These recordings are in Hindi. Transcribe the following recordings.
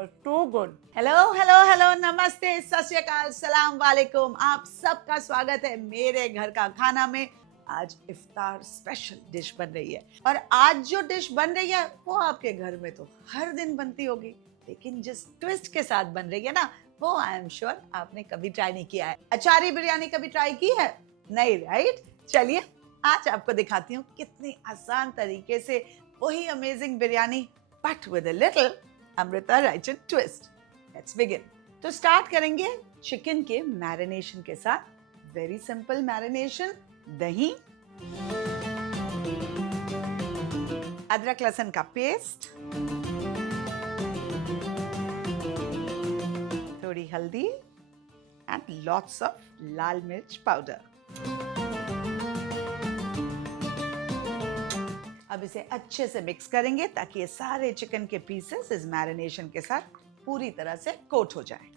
और too good. Hello hello hello, नमस्ते, सत श्री अकाल, सलाम वालेकुम। आप सबका स्वागत है मेरे घर का खाना में। आज इफ्तार स्पेशल डिश बन रही है और आज जो डिश बन रही है वो आपके घर में तो हर दिन बनती होगी, लेकिन जिस ट्विस्ट के साथ बन रही है ना, वो आई एम श्योर आपने कभी ट्राई नहीं किया है। अचारी बिरयानी कभी ट्राई की है? नहीं, राइट? चलिए आज आपको दिखाती हूँ कितनी आसान तरीके से वही amazing biryani but with a little Amrita Raichand twist. Let's begin. तो स्टार्ट करेंगे चिकन के मैरिनेशन के साथ। Very simple marination. दही, अदरक लहसुन का पेस्ट, थोड़ी हल्दी एंड लॉट्स ऑफ लाल मिर्च पाउडर। अब इसे अच्छे से मिक्स करेंगे ताकि ये सारे चिकन के पीसेस इस मैरिनेशन के साथ पूरी तरह से कोट हो जाएं।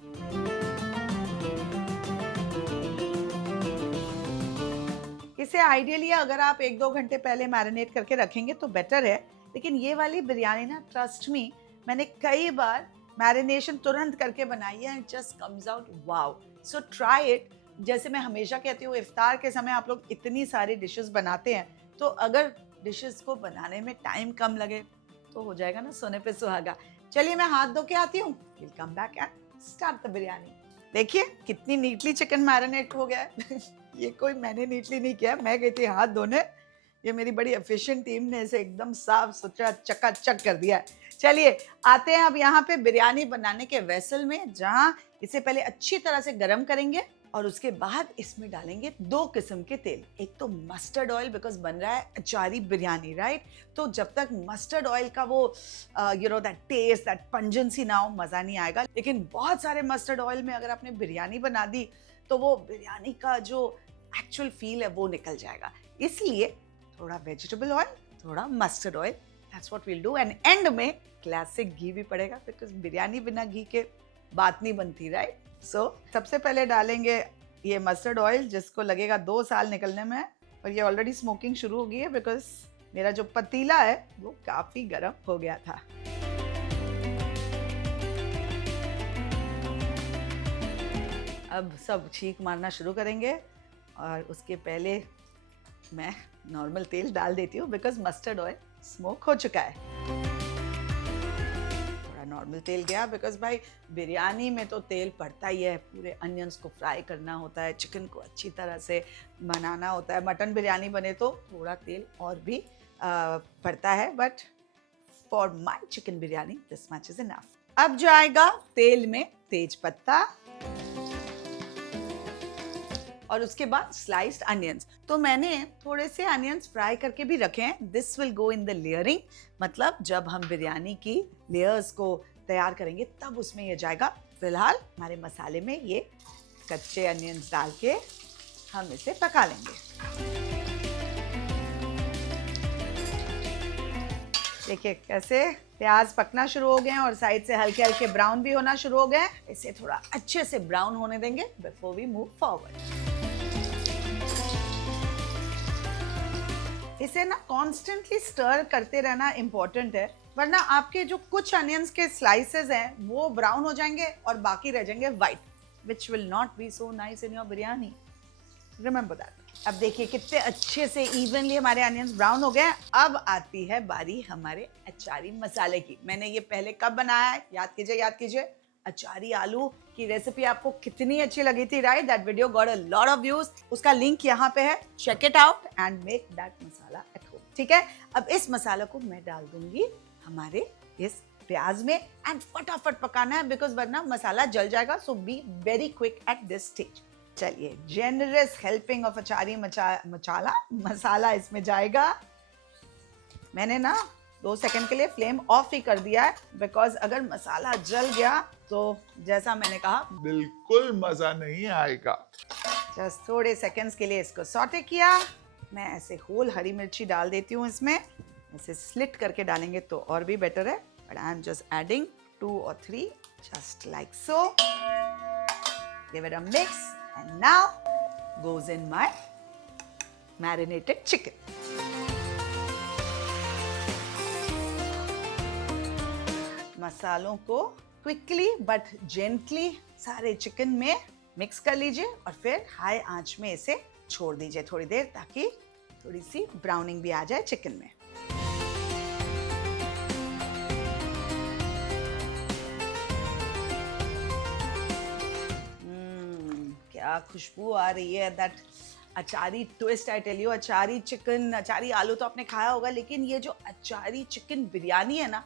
इसे आइडियली अगर आप 1-2 घंटे पहले मैरिनेट करके रखेंगे तो बेटर है, लेकिन ये वाली बिरयानी ना, ट्रस्ट मी, मैंने कई बार मैरिनेशन तुरंत करके बनाई है, just comes out wow. So try it. जैसे मैं हमेशा कहती हूँ, इफ्तार के समय आप लोग इतनी सारी डिशेस बनाते हैं, तो अगर डिशेस को बनाने में टाइम कम लगे तो हो जाएगा ना सोने पे सुहागा। चलिए मैं हाथ धो के आती हूँ। Will come back and start the biryani. देखिए कितनी नीटली चिकन मैरिनेट हो गया है। ये कोई मैंने नीटली नहीं किया, मैं गई थी हाथ धोने। ये मेरी बड़ी एफिशिएंट टीम ने इसे एकदम साफ सुथरा चकाचक कर दिया है। चलिए आते हैं अब यहाँ पे बिरयानी बनाने के वेसल में, जहाँ इसे पहले अच्छी तरह से गर्म करेंगे और उसके बाद इसमें डालेंगे 2 किस्म के तेल। एक तो मस्टर्ड ऑयल, बिकॉज बन रहा है अचारी बिरयानी, राइट? तो जब तक मस्टर्ड ऑयल का वो दैट टेस्ट, दैट पंजेंसी ना हो, मज़ा नहीं आएगा। लेकिन बहुत सारे मस्टर्ड ऑयल में अगर आपने बिरयानी बना दी तो वो बिरयानी का जो एक्चुअल फील है वो निकल जाएगा। इसलिए थोड़ा वेजिटेबल ऑयल, थोड़ा mustard oil, that's what we'll do. And end में क्लासिक घी भी पड़ेगा, बिकॉज बिरयानी बिना घी के बात नहीं बनती, राइट? सो सबसे पहले डालेंगे ये मस्टर्ड ऑयल, जिसको लगेगा 2 साल निकलने में, और ये ऑलरेडी स्मोकिंग शुरू हो गई है बिकॉज मेरा जो पतीला है वो काफ़ी गर्म हो गया था। अब सब छींक मारना शुरू करेंगे और उसके पहले मैं नॉर्मल तेल डाल देती हूँ, बिकॉज मस्टर्ड ऑयल स्मोक हो चुका है। नॉर्मल तेल गया, बिकॉज भाई बिरयानी में तो तेल पड़ता ही है। पूरे अनियंस को फ्राई करना होता है, चिकन को अच्छी तरह से बनाना होता है। मटन बिरयानी बने तो थोड़ा तेल और भी पड़ता है, but for my chicken biryani this much is enough. अब जाएगा तेल में तेज पत्ता और उसके बाद स्लाइस्ड अनियंस। तो मैंने थोड़े से अनियंस फ्राई करके भी रखे हैं। This will go in the layering, मतलब जब हम बिरयानी की लेयर्स को तैयार करेंगे तब उसमें ये जाएगा। फिलहाल हमारे मसाले में ये कच्चे अनियंस डाल के हम इसे पका लेंगे। देखिए कैसे प्याज पकना शुरू हो गए हैं और साइड से हल्के हल्के ब्राउन भी होना शुरू हो गए हैं। इसे थोड़ा अच्छे से ब्राउन होने देंगे बिफोर वी मूव फॉरवर्ड। इसे ना कॉन्स्टेंटली स्टर करते रहना इम्पोर्टेंट है, वरना आपके जो कुछ अनियंस के स्लाइसेस हैं वो ब्राउन हो जाएंगे और बाकी रह जाएंगे white, which will not be so nice in your biryani. Remember that. अब देखिए कितने अच्छे से इवनली हमारे अनियंस ब्राउन हो गए हैं। अब आती है बारी हमारे अचारी मसाले की। मैंने ये पहले कब बनाया है, याद कीजिए। अचारी आलू की रेसिपी आपको कितनी अच्छी लगी थी, right? That video got a lot of views. उसका लिंक यहाँ पे है, check it out and make that masala at home. ठीक है, अब इस मसाला को मैं डाल दूंगी हमारे इस प्याज में एंड फटाफट पकाना है, बिकॉज वरना मसाला जल जाएगा। So be very quick at this stage. चलिए, generous helping of achari masala इसमें जाएगा। मैंने ना 2 सेकंड के लिए फ्लेम ऑफ ही कर दिया है, बिकॉज अगर मसाला जल गया तो जैसा मैंने कहा बिल्कुल मजा नहीं आएगा। जस्ट थोड़े सेकंड्स के लिए इसको सॉटे किया। मैं ऐसे होल हरी मिर्ची डाल देती हूँ इसमें। ऐसे स्लिट करके डालेंगे तो और भी बेटर है, but I am just adding 2 or 3 just like so. Give it a mix and now goes in my marinated chicken. मसालों को क्विकली बट जेंटली सारे चिकन में मिक्स कर लीजिए और फिर हाई आंच में इसे छोड़ दीजिए थोड़ी देर, ताकि थोड़ी सी ब्राउनिंग भी आ जाए चिकन में। क्या खुशबू आ रही है। That achari twist, I tell you, achari chicken, अचारी आलू तो आपने खाया होगा, लेकिन ये जो अचारी चिकन बिरयानी है ना,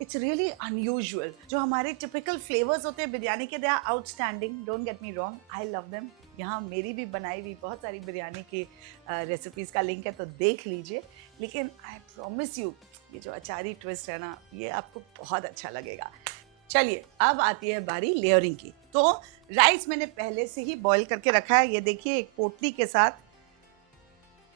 इट्स रियली अनयूजुअल। जो हमारे टिपिकल फ्लेवर्स होते हैं बिरयानी के, they are outstanding, don't get me wrong, I love them. यहाँ मेरी भी बनाई हुई बहुत सारी बिरयानी की रेसिपीज़ का लिंक है, तो देख लीजिए। लेकिन आई प्रॉमिस यू, ये जो अचारी ट्विस्ट है ना, ये आपको बहुत अच्छा लगेगा। चलिए, अब आती है बारी लेयरिंग की। तो राइस मैंने पहले से ही बॉईल करके रखा है। ये देखिए, एक पोटली के साथ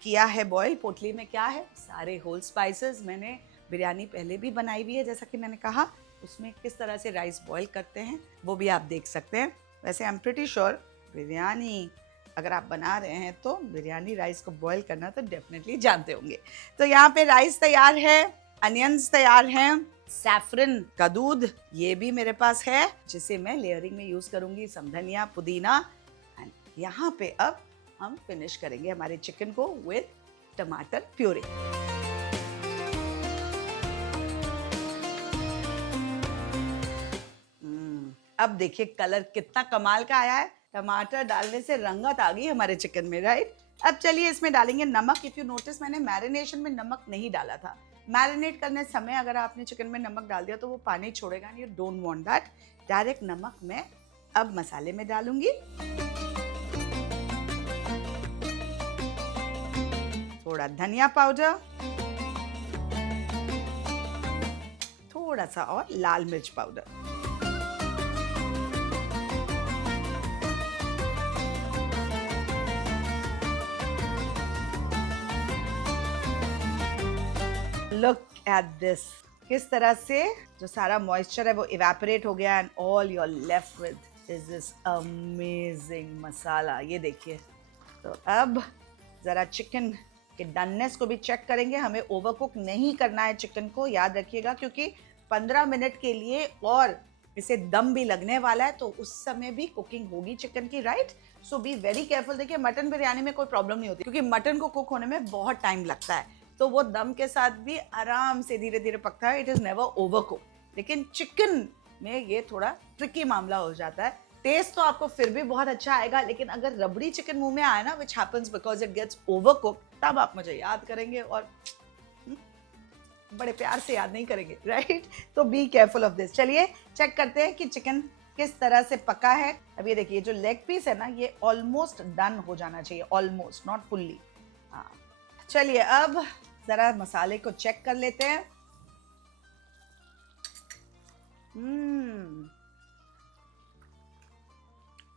किया है बॉईल। पोटली में क्या है, सारे होल स्पाइसेस। मैंने बिरयानी पहले भी बनाई हुई है, जैसा कि मैंने कहा। उसमें किस तरह से राइस बॉईल करते हैं वो भी आप देख सकते हैं। वैसे I am pretty sure biryani अगर आप बना रहे हैं तो बिरयानी राइस को बॉईल करना तो डेफिनेटली जानते होंगे। तो यहाँ पे राइस तैयार है, अनियंस तैयार हैं, सैफरन का दूध ये भी मेरे पास है, जिसे मैं लेयरिंग में यूज करूंगी। सम धनिया, पुदीना। एंड यहाँ पे अब हम फिनिश करेंगे हमारे चिकन को विद टमाटर प्यूरी। अब देखिए कलर कितना कमाल का आया है। टमाटर डालने से रंगत आ गई हमारे चिकन में, राइट। अब चलिए इसमें डालेंगे नमक। इफ यू नोटिस, मैंने मैरिनेशन में नमक नहीं डाला था। मैरिनेट करने समय अगर आपने चिकन में नमक डाल दिया तो वो पानी छोड़ेगा, you don't want that. Direct नमक मैं अब मसाले में डालूंगी। थोड़ा धनिया पाउडर, थोड़ा सा और लाल मिर्च पाउडर, लुक एट दिस। किस तरह से जो सारा मॉइस्चर है वो इवेपोरेट हो गया, and all you are left with is this amazing masala. ये देखिए। तो अब ज़रा चिकन के डननेस को भी चेक करेंगे। हमें ओवरकुक नहीं करना है चिकन को, याद रखिएगा, क्योंकि 15 मिनट के लिए और इसे दम भी लगने वाला है, तो उस समय भी कुकिंग होगी चिकन की, right. So be very careful. देखिए, मटन बिरयानी में कोई प्रॉब्लम नहीं होती, क्योंकि मटन को कुक होने में बहुत टाइम लगता है, तो वो दम के साथ भी आराम से धीरे धीरे पकता है। It is never overcook. लेकिन चिकन में ये थोड़ा ट्रिकी मामला हो जाता है। टेस्ट तो आपको फिर भी बहुत अच्छा आएगा, लेकिन अगर रबड़ी चिकन मुंह में आए ना, which happens because it gets overcook, तब आप मुझे याद करेंगे, और बड़े प्यार से याद नहीं करेंगे, राइट। तो बी केयरफुल ऑफ दिस। चलिए चेक करते हैं कि चिकन किस तरह से पका है। अब ये देखिए, जो लेग पीस है ना, ये ऑलमोस्ट डन हो जाना चाहिए, ऑलमोस्ट, नॉट फुल्ली। हाँ, चलिए अब जरा मसाले को चेक कर लेते हैं।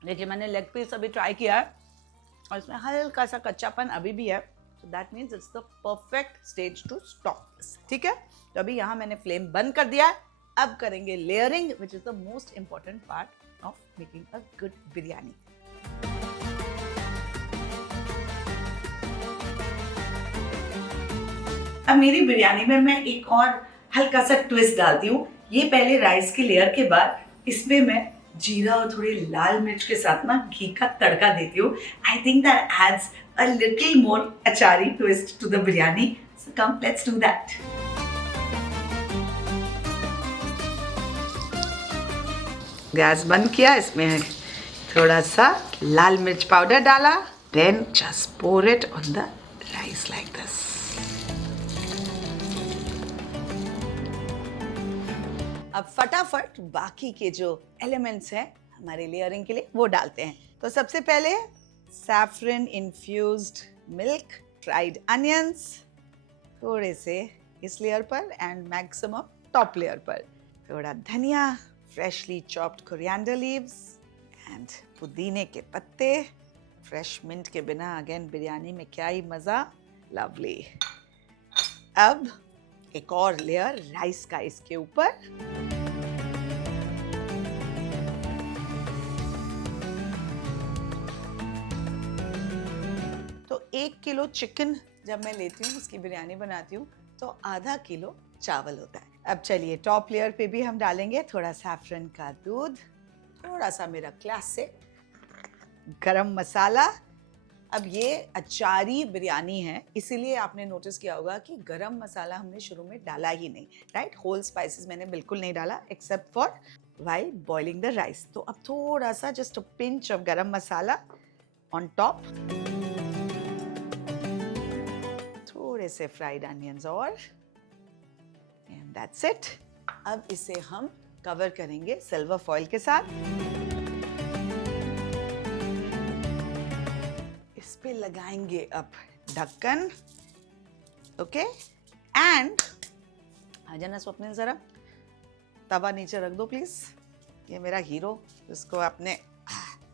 देखिए, मैंने लेग पीस अभी ट्राई किया है और इसमें हल्का सा कच्चापन अभी भी है, so that means it's the perfect stage to stop this। ठीक है, तो अभी यहाँ मैंने फ्लेम बंद कर दिया है। अब करेंगे layering, which is the most important part of making a good biryani। अब मेरी बिरयानी में मैं एक और हल्का सा ट्विस्ट डालती हूँ। ये पहले राइस की लेयर के बाद इसमें मैं जीरा और थोड़ी लाल मिर्च के साथ ना घी का तड़का देती हूँ। I think that adds a little more achari twist to the biryani. So come, let's do that. Gas बंद किया, इसमें थोड़ा सा लाल मिर्च पाउडर डाला, then just pour it on the rice like this. अब फटाफट बाकी के जो एलिमेंट्स हैं हमारे लेयरिंग के लिए वो डालते हैं। तो सबसे पहले saffron infused milk, fried onions थोड़े से इस लेयर पर, एंड मैक्सिमम टॉप लेयर पर, थोड़ा धनिया, freshly chopped coriander leaves, and पुदीने के पत्ते। फ्रेश मिंट के बिना अगेन बिरयानी में क्या ही मज़ा, लवली। अब एक और लेयर राइस का इसके ऊपर। तो 1 किलो चिकन जब मैं लेती हूँ, उसकी बिरयानी बनाती हूँ, तो आधा किलो चावल होता है। अब चलिए टॉप लेयर पे भी हम डालेंगे थोड़ा सैफरन का दूध, थोड़ा सा मेरा क्लासिक गरम मसाला। अब ये अचारी बिरयानी है, इसीलिए आपने नोटिस किया होगा कि गरम मसाला हमने शुरू में डाला ही नहीं, राइट? होल स्पाइसेस मैंने बिल्कुल नहीं डाला except for while boiling the rice. तो अब थोड़ा सा जस्ट अ पिंच ऑफ गरम मसाला ऑन टॉप, थोड़े से फ्राइड अनियंस और एंड दैट्स इट। अब इसे हम कवर करेंगे सिल्वर फॉइल के साथ। इस पे लगाएंगे अब ढक्कन, ओके? एंड आ जाना स्वप्निल, जरा तवा नीचे रख दो प्लीज। ये मेरा हीरो, जिसको आपने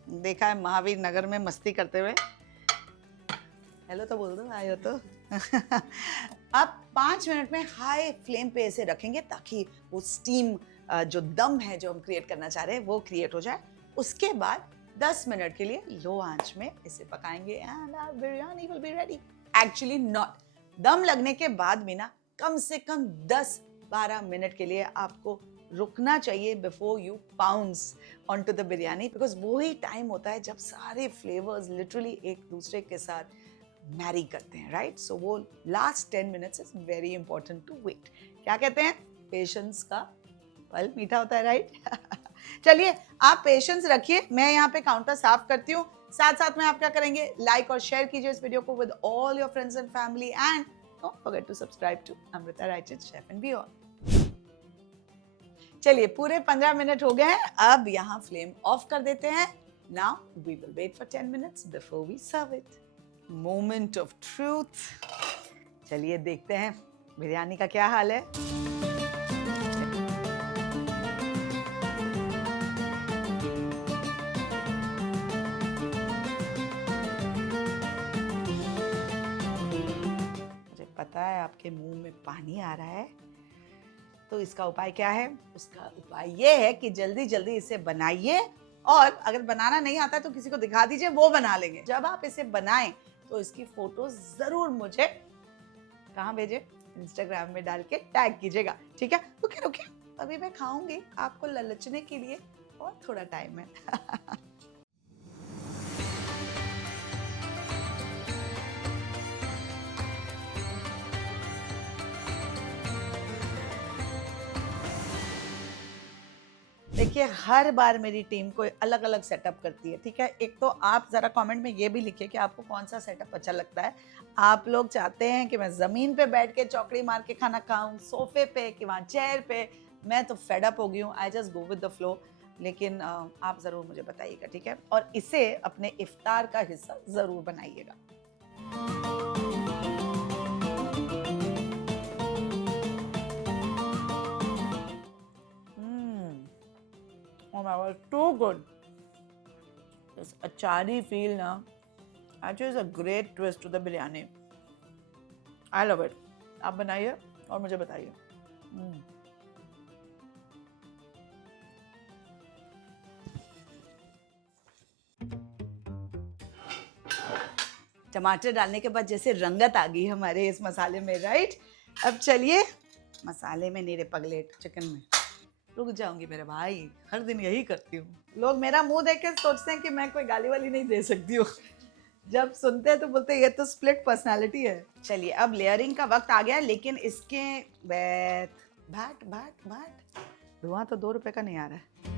देखा है महावीर नगर में मस्ती करते हुए। हेलो तो बोल दो, आए हो तो। अब 5 मिनट में हाई फ्लेम पे इसे रखेंगे ताकि वो स्टीम जो दम है जो हम क्रिएट करना चाह रहे हैं वो क्रिएट हो जाए। उसके बाद 10 मिनट के लिए लो आंच में इसे पकाएंगे and our biryani will be ready. Actually not, दम लगने के बाद भी ना कम से कम 10-12 मिनट के लिए आपको रुकना चाहिए before you pounce onto the biryani, because वो ही टाइम होता है जब सारे फ्लेवर्स लिटरली एक दूसरे के साथ मैरी करते हैं, राइट? सो वो last 10 minutes is very important to wait. क्या कहते हैं, पेशेंस का फल मीठा होता है, राइट? चलिए आप पेशेंस रखिए, मैं यहाँ पे काउंटर साफ करती हूँ। साथ साथ में आप क्या करेंगे, लाइक और शेयर कीजिए इस वीडियो को with all your friends and family and don't forget to subscribe to Amrita Raichand chef and beyond. चलिए पूरे 15 मिनट हो गए हैं, अब यहाँ फ्लेम ऑफ कर देते हैं। Now we will wait for 10 minutes before we serve it. Moment of truth. चलिए देखते हैं बिरयानी का क्या हाल है। मुझे पता है आपके मुंह में पानी आ रहा है, तो इसका उपाय क्या है? उसका उपाय ये है कि जल्दी जल्दी इसे बनाइए, और अगर बनाना नहीं आता है तो किसी को दिखा दीजिए, वो बना लेंगे। जब आप इसे बनाएं तो इसकी फोटो जरूर मुझे कहाँ भेजे, इंस्टाग्राम में डाल के टैग कीजिएगा, ठीक है? रुकिए रुकिए, अभी मैं खाऊंगी, आपको ललचने के लिए और थोड़ा टाइम है। देखिए हर बार मेरी टीम को अलग अलग सेटअप करती है, ठीक है? एक तो आप ज़रा कमेंट में ये भी लिखिए कि आपको कौन सा सेटअप अच्छा लगता है। आप लोग चाहते हैं कि मैं ज़मीन पे बैठ के चौकड़ी मार के खाना खाऊं, सोफे पे, कि वहाँ चेयर पे? मैं तो फेड अप हो गई हूँ, I just go with the flow. लेकिन आप ज़रूर मुझे बताइएगा, ठीक है? और इसे अपने इफ्तार का हिस्सा ज़रूर बनाइएगा। Oh my God, too good. This achari feel na, actually is a great twist to the biryani. I love it. आप बनाइए और मुझे बताइए। टमाटर डालने के बाद जैसे रंगत आ गई हमारे इस मसाले में, राइट? अब चलिए मसाले में नहीं रे पगले, चिकन में रुक जाऊंगी मेरे भाई, हर दिन यही करती हूँ। लोग मेरा मुंह देख के सोचते हैं कि मैं कोई गाली वाली नहीं दे सकती हूँ। जब सुनते हैं तो बोलते हैं ये तो स्प्लिट पर्सनालिटी है। चलिए अब लेयरिंग का वक्त आ गया, लेकिन इसके बैठ धुआं तो 2 रुपए का नहीं आ रहा है।